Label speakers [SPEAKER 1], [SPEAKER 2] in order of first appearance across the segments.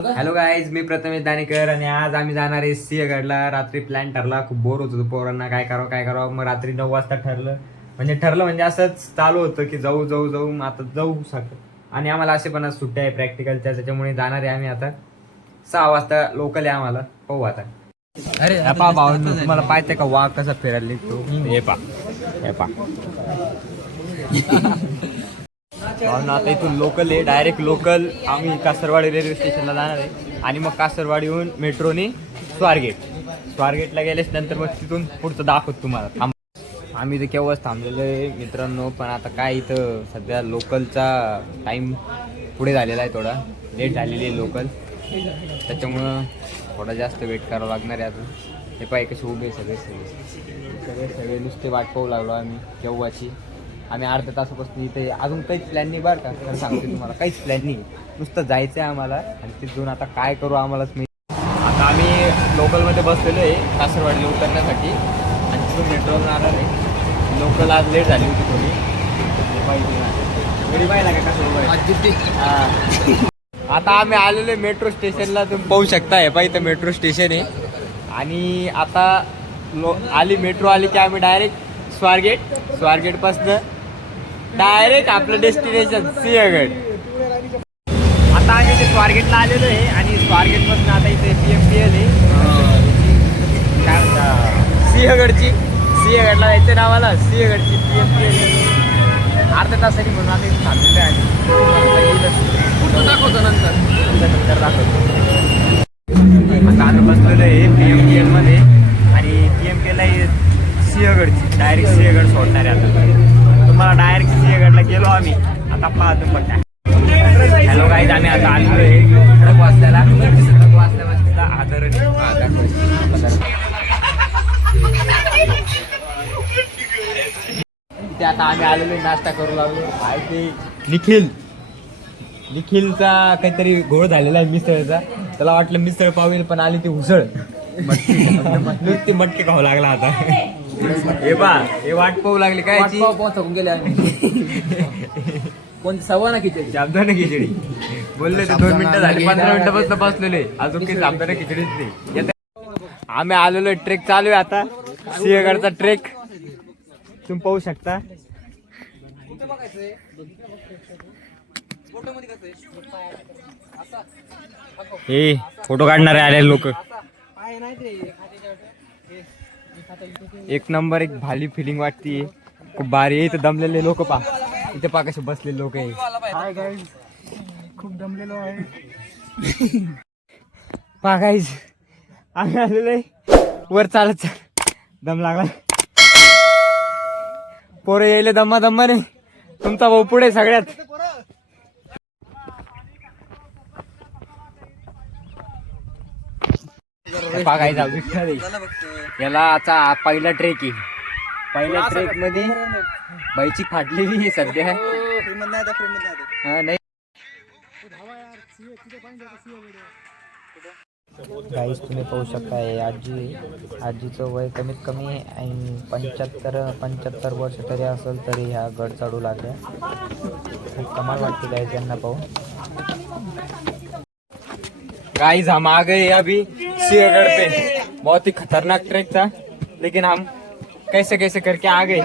[SPEAKER 1] Hello guys मी प्रथमेश दाणेकर आणि आज आम्ही जाणार आहे सिंहगडला. रात्री प्लॅन ठरला खूप बोर होत होतो पोरांना. काय करावं काय करावं? मग रात्री नऊ वाजता ठरलं. म्हणजे ठरलं म्हणजे असंच चालू होतं की जाऊ जाऊ जाऊ मग आता जाऊ शकतो आणि आम्हाला असे पण सुट्ट्या आहे प्रॅक्टिकलच्या त्याच्यामुळे जाणार आहे आम्ही आता. सहा वाजता लोकल आहे आम्हाला. पाहू आता.
[SPEAKER 2] अरे
[SPEAKER 1] पा भाऊ तुम्हाला पाहिजे का वाघ कसा फिरायला निघतो हे पा हे पा भावना आता इथून लोकल आहे डायरेक्ट लोकल आम्ही कासरवाडी रेल्वे स्टेशनला जाणार आहे. आणि मग कासरवाडीहून मेट्रोने स्वारगेट. स्वारगेटला गेल्यास नंतर मग तिथून पुढचं दाखवत तुम्हाला. थांब. आम्ही तर केव्हाच थांबलेलो आहे मित्रांनो. पण आता काय इथं सध्या लोकलचा टाईम पुढे झालेला आहे थोडा. लेट झालेली आहे लोकल त्याच्यामुळं थोडा जास्त वेट करावं लागणार आहे अजून. हे पाय कसे उभे सगळे सगळे. सगळे सगळे नुसते वाट पाहू लागलो आम्ही केव्हाची. आम्ही अर्ध्या तासापासून इथे अजून काहीच प्लॅन नाही बरं का? तर सांगते तुम्हाला काहीच प्लॅन नाही. नुसतं जायचं आहे आम्हाला आणि तिथून आता काय करू आम्हालाच मी आता आम्ही लोकलमध्ये बसलेलो आहे कासरवाडीला उतरण्यासाठी. आणि तिथून मेट्रोला जाणार आहे. लोकल आज लेट झाली होती थोडी. पाहिजे घरी पाहिला का हा. आता आम्ही आलेलो मेट्रो स्टेशनला तुम्ही पाहू शकता हे पाहिजे मेट्रो स्टेशन आहे. आणि आता लो आली मेट्रो आली की आम्ही डायरेक्ट स्वारगेट. स्वारगेटपासनं डायरेक्ट आपलं डेस्टिनेशन सिंहगड. आता आम्ही ते स्वारगेटला आलेलो आहे आणि स्वारगेटपासून आता इथे पी एम पी एल आहे. काय म्हणता? सिंहगडची. सिंहगडला जायचं नावाला सिंहगडची पी एम पी एल अर्ध्या तासाने म्हणून आम्ही थांबलेलो आहे. आता
[SPEAKER 2] दाखवतो नंतर.
[SPEAKER 1] नंतर दाखवतो. आता आम्ही बसलेलो आहे पी एम पी एलमध्ये आणि पी एम पी एल आहे सिंहगडची डायरेक्ट सिंहगड सोडणार आहे आता. तुम्हाला डायरेक्ट सिंहगडला गेलो आम्ही. आता पाहतो पण काय. हॅलो गाईज आम्ही आता आलेलो आहे खडक वाचल्याला खडक वाचल्यापासून आदर ते आता आम्ही आलेलो नाश्ता करू लागलो. आहे ते निखिल. निखिलचा काहीतरी घोळ झालेला आहे मिसळचा. त्याला वाटलं मिसळ पावेल पण आली ती उसळ. नुसती मटके खाऊ लागला आता. हे बा हे वाट पाहू लागली काय याची?
[SPEAKER 2] पोहोचून गेले आम्ही. कोणती सव्वा ना किती
[SPEAKER 1] साबुदाणा खिचडी. बोलले ते दोन मिनिटं झाली पंधरा मिनिटापासून बसलेले. अजून काही साबुदाणा खिचडीच नाही. येतं. आम्ही आलेलो ट्रेक चालू आहे आता. सिंहगडचा ट्रेक. तुम्ही पाहू शकता. हे फोटो काढणारे आले लोक. एक नंबर एक भाली फिलिंग वाटते. खूप भारी आहे. इथं दमलेले लोक पा इथे पा कसे बसलेले लोक आहे.
[SPEAKER 2] खूप दमलेलो आहे.
[SPEAKER 1] पा गाईज आम्ही आलेलो आहे. वर चालत चाल- दम लागला. पोरं यायले दम्मा दम्माने तुमचा भाऊ पुढे सगळ्यात. गाईज हा आहे. याला आता पहिला ट्रेक आहे. पहिल्या ट्रेकमध्ये बाईची फाटलेली आहे सध्या. हा नाही. गाईस तुम्ही पाहू शकता हे आजी आहे. आजीचं वय कमीत कमी ऐं- पंच्याहत्तर पंच्याहत्तर वर्ष तरी असेल तरी ह्या गड चढू लागल्या. खूप कमाल वाटते गाईज यांना पाहू. गाइस हम आ गए अभी. सिंहगढ़ पे। बहुत ही खतरनाक ट्रैक था लेकिन हम कैसे कैसे करके आ गए।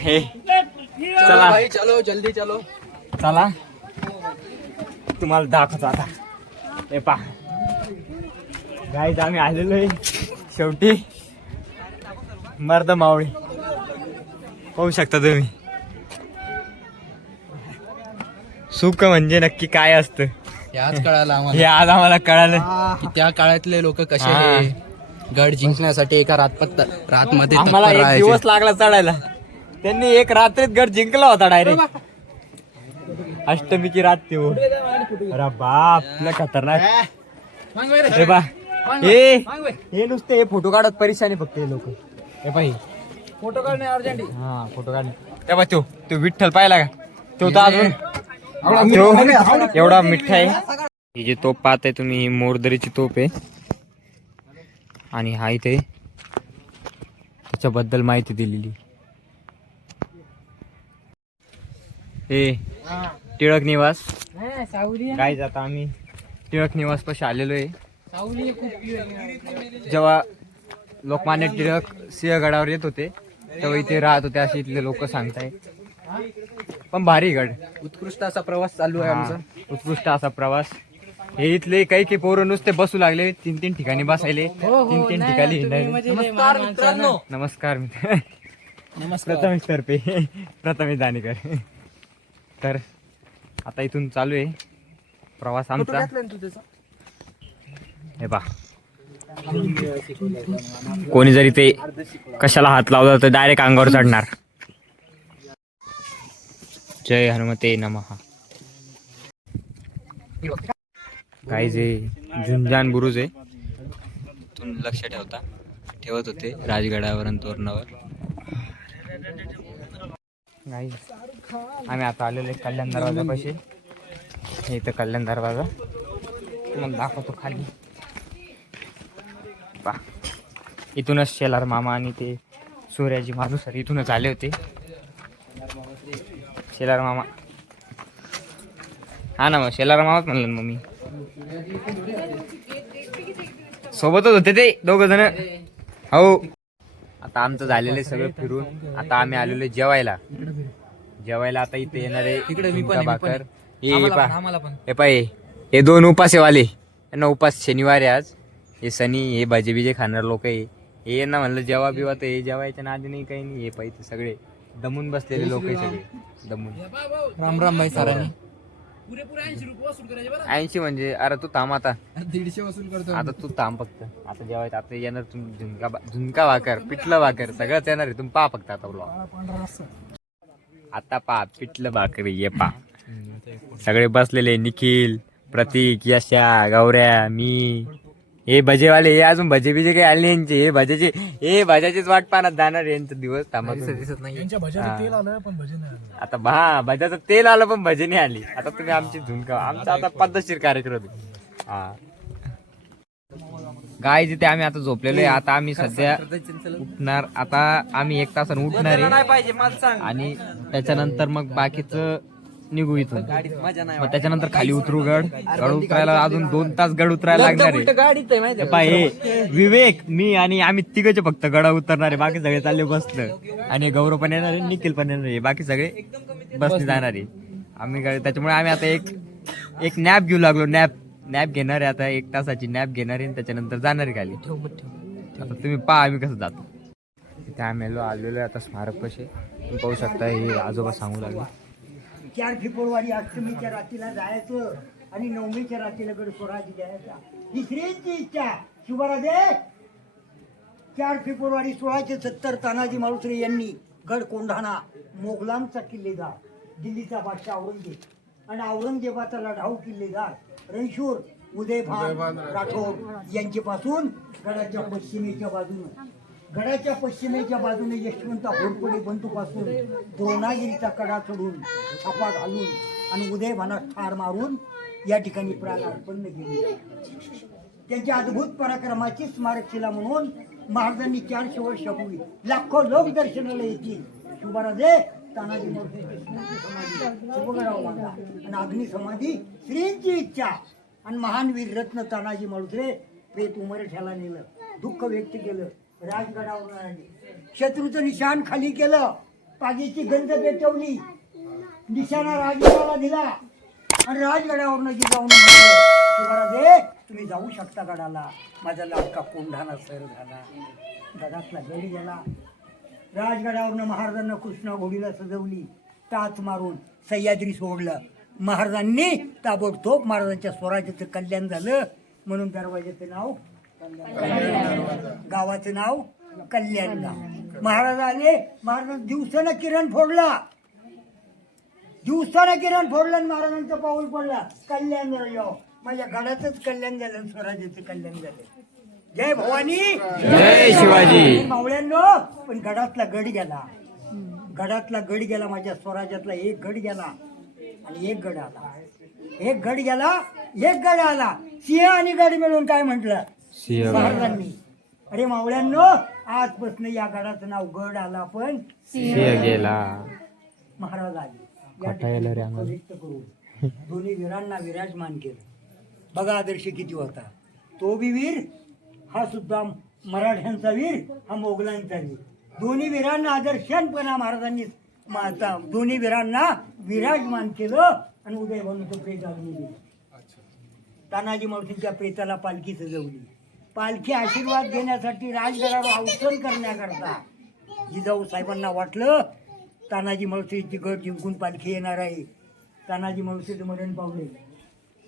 [SPEAKER 1] हे चला।
[SPEAKER 2] भाई चलो जल्दी चलो।
[SPEAKER 1] चला। तुम्हाला दाखवतो आता हे पा। गाईज आम्ही आलेलो आहे शेवटी मर्द मावळी. पाहू शकता तुम्ही. सुख म्हणजे नक्की काय असतं.
[SPEAKER 2] याच कळालं
[SPEAKER 1] हे
[SPEAKER 2] आम्हाला
[SPEAKER 1] आज आम्हाला कळालं.
[SPEAKER 2] की त्या काळातले लोक कसे
[SPEAKER 1] हा.
[SPEAKER 2] हे गड जिंकण्यासाठी एका रात मध्ये
[SPEAKER 1] आम्हाला एक दिवस लागला चढायला. त्यांनी एक रात्रीत गड जिंकला होता डायरेक्ट अष्टमीची रात ती हो. अरे बाप लय खतरनाक. हे बा हे हे नुसते हे फोटो काढत परेशानी फक्त हे लोक. हे पाहि
[SPEAKER 2] फोटो काढणे अर्जंट.
[SPEAKER 1] हा फोटो काढ तेव्हा तो तो विठ्ठल पाहिला का? तो तर अजून तो एवढा मिठा आहे. ही जी तोप पाहताय तुम्ही ही मोरदरीची तोप आहे. आणि हा इथे त्याच्याबद्दल माहिती दिलेली. हे टिळक निवास. काय जाता आम्ही? टिळक निवास पाशी आलेलो आहे. जेव्हा लोकमान्य टिळक सिंहगडावर येत होते तेव्हा इथे राहत होते असे इथले लोक सांगताय पण भारी गड.
[SPEAKER 2] उत्कृष्ट असा प्रवास चालू आहे आमचा.
[SPEAKER 1] हा, उत्कृष्ट असा प्रवास. हे इथले काही काही पोरं नुसते बसू लागले तीन तीन ठिकाणी बसायले तीन तीन ठिकाणी हिंडायले.
[SPEAKER 2] नमस्कार मित्रांनो.
[SPEAKER 1] नमस्कार मित्र
[SPEAKER 2] नमस्कार.
[SPEAKER 1] प्रथमेश तर्फे. प्रथमेश दानेकर तर आता इथून चालू आहे प्रवास आमचा. हे पा कोणी जरी ते कशाला हात लावला तर डायरेक्ट अंगावर चढणार. जय हनुमते नमहा काही जे झुंजान बुरुज आहे. तुम्ही लक्ष ठेवता. ठेवत होते राजगडावर तोरणावर. नाही आम्ही आता आलेलो आहे कल्याण दरवाजापाशी हे इथं कल्याण दरवाजा. तुम्हाला दाखवतो खाली. पा इथूनच शेलार मामा आणि ते सूर्याजी मालुसर इथूनच आले होते. शेलार मामा. हा ना मग शेलार मामाच म्हणलं ना मग मी. सोबतच होते ते दोघ जण. हो. आता आमचं झालेलं सगळं फिरून. आता आम्ही आलेलो जेवायला. जेवायला आता इथे येणार आहे
[SPEAKER 2] इकडे मी पण
[SPEAKER 1] भाकर. हे हे पाय हे दोन उपासेवाले. यांना उपास शनिवार आहे आज. हे सनी हे भाजे बिजे खाणार लोक आहे. हे यांना म्हणलं जेवा बिवा तर हे जेवायच्या नादी नाही काही नाही. हे पाहिजे सगळे. दमून बसलेले लोक आहे सगळे. दमून.
[SPEAKER 2] राम राम भाई सरांनी.
[SPEAKER 1] ऐंशी म्हणजे अरे तू थांब आता.
[SPEAKER 2] दीडशे वसूल करतो.
[SPEAKER 1] आता तू थांब फक्त. आता जेवायचं आता येणार तुम्ही झुणका झुणका भाकर पिठलं भाकर सगळंच येणार आहे. तुम्ही पहा फक्त आता ब्लॉग आता पहा पिठलं भाकर ये पा सगळे बसलेले निखिल प्रतीक यशा गौऱ्या मी. हे भजेवाले हे अजून भजे बिजे काही आले यांचे. हे भजेचे हे भजाचीच वाट पाहण्यात जाणार यांचा दिवस. थांबा
[SPEAKER 2] दिसत नाही
[SPEAKER 1] हा. आता भा भजाचं तेल आलं पण भजे नाही आली. आता तुम्ही आमची झुणका आमचा आता पद्धतशीर कार्यक्रम आहे. हा. गाय जिथे आम्ही आता झोपलेलो आहे. आता आम्ही सध्या उठणार. आता आम्ही एक तासानं उठणार आहे.
[SPEAKER 2] नाही पाहिजे मला सांग.
[SPEAKER 1] आणि त्याच्यानंतर मग बाकीचं निघू इथून. मग त्याच्यानंतर खाली उतरू गड. गड उतरायला अजून दोन तास गड उतरायला लागणार आहे.
[SPEAKER 2] माहिती
[SPEAKER 1] हे विवेक मी आणि आम्ही तिघचे फक्त गडा उतरणार आहे. बाकी सगळे चालले बसलं. आणि गौरव पण येणार आहे निखिल पण येणार आहे. बाकी सगळे बसने जाणार आहे. आम्ही त्याच्यामुळे आम्ही आता एक एक नॅप घेऊ लागलो. नॅप नॅप घेणार आहे आता. एक तासाची नॅप घेणार आहे त्याच्यानंतर जाणार आहे खाली. आता तुम्ही पहा आम्ही कसं जातो. तिथे आम्ही आलो आलेलो आहे आता स्मारक कसे तुम्ही पाहू शकता हे आजोबा सांगू लागले.
[SPEAKER 3] चार फेब्रुवारी अष्टमीच्या रात्रीला जायचं आणि नवमीच्या रात्रीला गड स्वराज द्यायचा ही श्रींची इच्छा शुभराजे चार फेब्रुवारी सोळाशे सत्तर तानाजी माळुसरे यांनी गड कोंढाणा मोगलांचा किल्लेदार दिल्लीचा बादशाह औरंगजेब आणि औरंगजेबाचा लढाऊ किल्लेदार रणशूर उदयभान राठोड यांच्यापासून गडाच्या पश्चिमेच्या बाजूनं. गडाच्या पश्चिमेच्या बाजूने यशवंत घोरपडे बंधूपासून द्रोणागिरीचा कडा चढून छापा घालून आणि उदयभानात ठार मारून या ठिकाणी प्राणार्पण केली केले. त्यांच्या अद्भुत पराक्रमाची स्मारकशिला म्हणून महाराजांनी चारशे वर्षापूर्वी लाखो लोक दर्शनाला येतील. शुभाराजे तानाजी मालुसरेची समाधी आणि अग्नी समाधी श्रींची इच्छा आणि महान वीर रत्न तानाजी मळुसरे प्रेत उमरठ्याला नेलं. दुःख व्यक्त केलं. राजगडावर शत्रूचं निशाण खाली केलं. पागीची गंध पेटवली. निशाणा राजगडाला दिला. आणि राजगडावरनं जी जाऊन दे तुम्ही जाऊ शकता गडाला. माझा लाडका कोंढाना सर झाला. गडातला गडी गेला. राजगडावरनं महाराजांना कृष्णा घोडीला सजवली. टाच मारून सह्याद्री सोडलं. महाराजांनी ताबडतोब महाराजांच्या स्वराज्याचं कल्याण झालं. म्हणून दरवाज्याचं नाव गावाचं नाव कल्याण गाव. महाराज आले महाराज दिवसानं किरण फोडला. दिवसानं किरण फोडलं आणि महाराजांचं पाऊल पडला. कल्याण झालं. माझ्या गडाचंच कल्याण झालं स्वराज्याचं कल्याण झालं. जय भवानी.
[SPEAKER 1] जय शिवाजी.
[SPEAKER 3] मावळ्यांनो पण गडातला गड गेला. गडातला गड गेला माझ्या स्वराज्यातला एक गड गेला. आणि एक गड आला. एक गड गेला एक गड आला. सिंह आणि गड मिळून काय म्हटलं? महाराजांनी अरे मावळ्यांनो आजपासून या गडाचं नाव गड आला पण
[SPEAKER 1] सिंह गेला.
[SPEAKER 3] महाराज आले. करून दोन्ही वीरांना विराजमान केलं. बघा आदर्श किती होता. तो बी वीर हा सुद्धा मराठ्यांचा वीर हा मोगलांचा वीर. दोन्ही वीरांना आदर्शनपणा महाराजांनी माता दोन्ही वीरांना विराजमान केलं आणि उदय भाऊचं प्रेत दिलं तानाजी मावशींच्या प्रेताला पालखी सजवली. पालखी आशीर्वाद घेण्यासाठी राजगडावर अवसर करण्याकरता. जिजाऊ साहेबांना वाटलं तानाजी मावशीची गड जिंकून पालखी येणार आहे. तानाजी मावशीचं मरण पावले.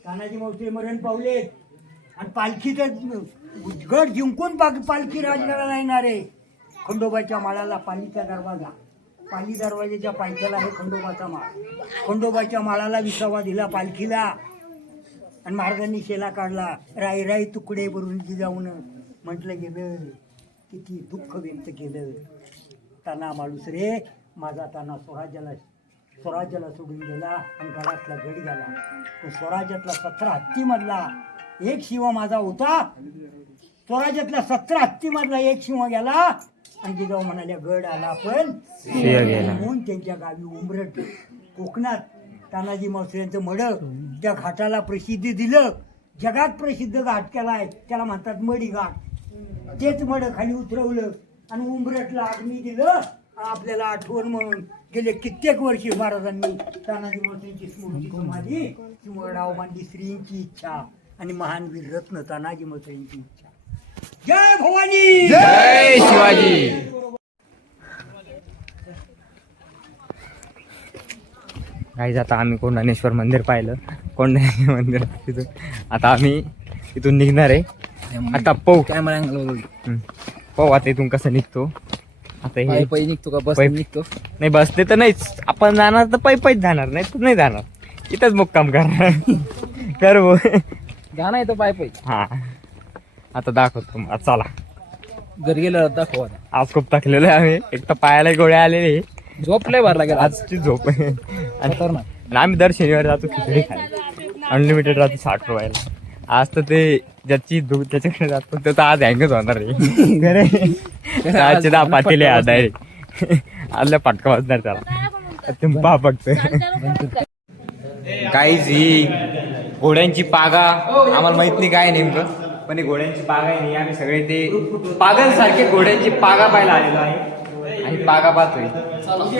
[SPEAKER 3] तानाजी मावशी मरण पावले. आणि पालखीचं गड जिंकून पा पालखी राजगडाला येणार आहे. खंडोबाच्या माळाला पालीचा दरवाजा. पाली दरवाजाच्या पायथ्याला आहे खंडोबाचा माळ. खंडोबाच्या माळाला विसावा दिला पालखीला. आणि महाराजांनी शेला काढला. राई राई तुकडे भरून जाऊन म्हटलं गेलं किती दुःख व्यक्त केलं. ताना माणूस रे माझा ताना स्वराज्याला स्वराज्याला सोडून गेला आणि गळातला गडी गेला. तो स्वराज्यातला सतरा हत्तीमधला एक शिव माझा होता. स्वराज्यातल्या सतरा हत्तीमधला एक शिव गेला. आणि जिजाऊ म्हणाल्या गड आला पण. म्हणून त्यांच्या गावी उमरट. कोकणात तानाजी मावसे यांचं मड त्या घाटाला प्रसिद्धी दिलं. जगात प्रसिद्ध घाट केलाय त्याला म्हणतात मडी घाट. तेच मड खाली उतरवलं आणि उंबरटला अग्नी दिलं. आपल्याला आठवण म्हणून गेले कित्येक वर्षी महाराजांनी तानाजी मावसेंची स्मृती समाधी शिवराव मांडी श्रींची इच्छा आणि महान वीर रत्न तानाजी मावसेंची इच्छा. जय भवानी!
[SPEAKER 1] जय शिवाजी! काहीच आता आम्ही कोंडाणेश्वर मंदिर पाहिलं. कोंडाणेश्वर मंदिर तिथून. आता आम्ही इथून निघणार आहे. आता पाहू. पाहू आता इथून कसं निघतो. आता हे
[SPEAKER 2] पायी निघतो का? बस निघतो.
[SPEAKER 1] नाही बसते तर नाहीच आपण जाणार तर पायी पायीच जाणार. नाही तर नाही जाणार. इथंच मुक्काम करणार. कर.
[SPEAKER 2] गाणं येतो पाय पायी.
[SPEAKER 1] हा. आता दाखवतो तुम्हाला. चला.
[SPEAKER 2] घरी गेलं दाखव.
[SPEAKER 1] आज खूप थकलेलो आहे आम्ही. एक तर पायाला गोळ्या आलेले.
[SPEAKER 2] झोप लय भरला गेला आज.
[SPEAKER 1] आजची झोप. आहे आणि आम्ही दर शनिवारी जातो खिचडी खायला. अनलिमिटेड राहतो साठ रुपयाला. आज तर ते ज्याची दूध त्याच्याकडे जातो तो तर आज हँगच होणार आहे. खरे दहाचे दहा आज आहे आदल्या पाटका वाजणार त्याला. तुम्ही पहा फक्त. काहीच ही घोड्यांची पागा. आम्हाला माहीत नाही काय नेमकं पण ही घोड्यांची पागा आहे नाही आम्ही सगळे ते पागल सारखे घोड्यांची पागा पाहायला आलेलो आहे. आणि पागा पाहतोय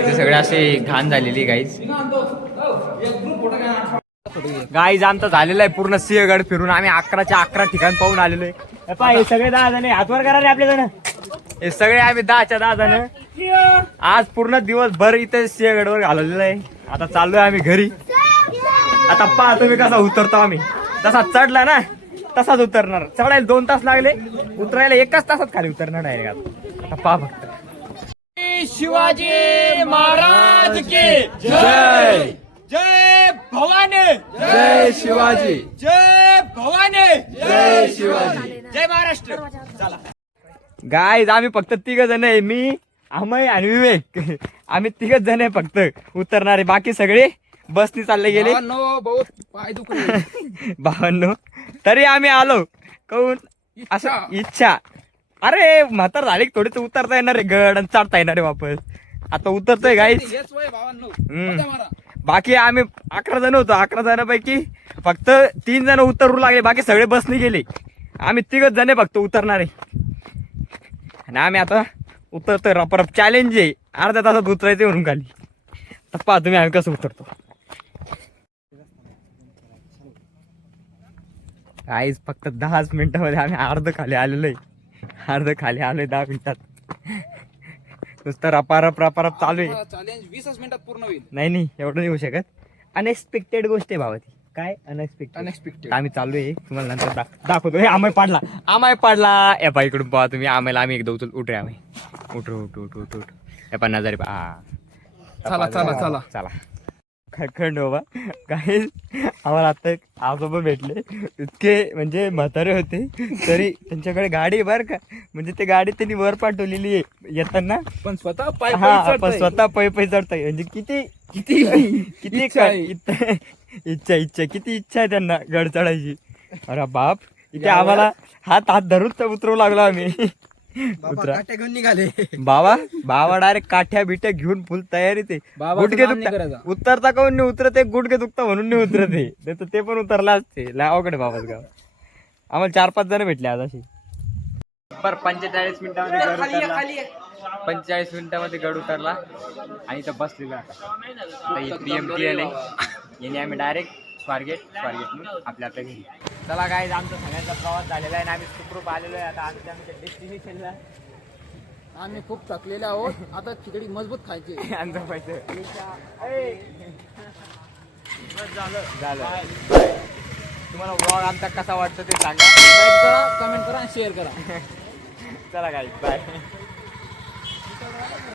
[SPEAKER 1] ते सगळे असे घाण झालेली गाईज गाईज आमचा झालेला आहे पूर्ण सिंहगड फिरून. आम्ही अकराच्या अकरा ठिकाण पाहून आलेलो आहे. हे पहा, हे सगळे दहा जण हातवर करा रे आपले जण हे सगळे आम्ही दहाच्या दहा जण. आज पूर्ण दिवसभर इथे सिंहगडवर घालवलेलं आहे. आता चाललोय आम्ही घरी. आता पहा तुम्ही कसा उतरतो आम्ही. तसा चढला ना तसाच उतरणार. चढायला दोन तास लागले. उतरायला एकाच तासात खाली उतरणार डायरेक्ट आता पहा फक्त. शिवाजी महाराज की जय। जय भवानी।
[SPEAKER 2] जय शिवाजी।
[SPEAKER 1] जय भवानी। जय शिवाजी। जय महाराष्ट्र। चला। गाय आम्ही फक्त तिघ जण आहे. मी अमय आणि विवेक. आम्ही तिघच जण आहे फक्त. उतरणारे. बाकी सगळे बसनी चालले गेले.
[SPEAKER 2] नो बहुत पाय दुखले.
[SPEAKER 1] भावांनो तरी आम्ही आलो. कहून असं इच्छा. अरे म्हातार झाले थोडी तर उतरता येणार आहे गड आणि चढता येणार आहे वापस. आता उतरतोय गाईस
[SPEAKER 2] हेच वय भावांनो.
[SPEAKER 1] हम्म.
[SPEAKER 2] मजा मारा.
[SPEAKER 1] बाकी आम्ही अकरा जण होतो अकरा जणांपैकी फक्त तीन जण उतरू लागले बाकी सगळे बसने गेले. आम्ही तिघच जण फक्त उतरणारे. आणि आम्ही आता उतरतोय रपरप चॅलेंज आहे. अर्ध्या तासात उतरायचं म्हणून खाली. तर पहा तुम्ही आम्ही कसं उतरतो. काहीच फक्त दहाच मिनिटामध्ये आम्ही अर्ध खाली आलेलो आहे. अर्ध खाली आलोय दहा मिनिटात. नुसतं रपारप रपारप चालू आहे.
[SPEAKER 2] चॅलेंज वीसच मिनिटात पूर्ण होईल.
[SPEAKER 1] नाही नाही एवढं नाही होऊ शकत. अनएक्सपेक्टेड गोष्ट आहे भावा ती. काय अनएक्सपेक्टेड
[SPEAKER 2] अनएक्सपेक्टेड
[SPEAKER 1] आम्ही चाललोय तुम्हाला नंतर दा- दाखवतो हे आमाय पाडला. आमाय पाडला. बाई इकडून पहा तुम्ही. आम्हाला आम्ही एकदा उचल उठे आम्ही. उठ उठ उठ उठ उठ. या पण नजरे पहा.
[SPEAKER 2] चला, चला, चला.
[SPEAKER 1] चला. खंड बाबा. काही आम्हाला आता एक आजोबा भेटले. इतके म्हणजे म्हातारे होते तरी त्यांच्याकडे गाडी आहे बरं का. म्हणजे ते गाडी त्यांनी वर पाठवलेली आहे येताना.
[SPEAKER 2] पण स्वतः पाय
[SPEAKER 1] हा
[SPEAKER 2] चढताय.
[SPEAKER 1] स्वतः पै पै चढताय. म्हणजे किती
[SPEAKER 2] किती
[SPEAKER 1] किती
[SPEAKER 2] इच्छा.
[SPEAKER 1] इच्छा किती इच्छा आहे त्यांना गड चढायची अरे बाप. इथे आम्हाला हात हात धरून तर उतरवू लागलो आम्ही.
[SPEAKER 2] काट्या घेऊन निघाले.
[SPEAKER 1] बाबा बाबा डायरेक्ट काठ्या बिट्या घेऊन फुल तयारी ते. गुडघे
[SPEAKER 2] नाही
[SPEAKER 1] दुखता
[SPEAKER 2] करायचं.
[SPEAKER 1] उतरता काऊन नाही उतरत आहे गुडघे दुखता म्हणून नाही उतरत. आहे नाही तर ते पण उतरला असते. आहे बाबाच गाव. आम्हाला चार पाच जण भेटले आज अशी पर पंचेचाळीस मिनिटामध्ये गड उतरला. पंचेचाळीस मिनिटामध्ये गड उतरला. आणि इथं बसलेलो आता. आता ही पीएम टी एल आहे याने आम्ही डायरेक्ट स्वारगेट स्वारगेट आपल्या आपल्या घरी. चला काय आमचा सगळ्यांचा प्रवास झालेला आहे आणि आम्ही सुखरूप आलेलो आहे. आता आमच्या आमच्या डेस्टिनेशनला
[SPEAKER 2] आम्ही खूप थकलेले आहोत. आता खिचडी मजबूत खायची.
[SPEAKER 1] आमचं पैसे. झालं. झालं. तुम्हाला ब्लॉग आमचा कसा वाटतो ते सांगा.
[SPEAKER 2] लाईक करा कमेंट करा आणि शेअर करा.
[SPEAKER 1] चला काय बाय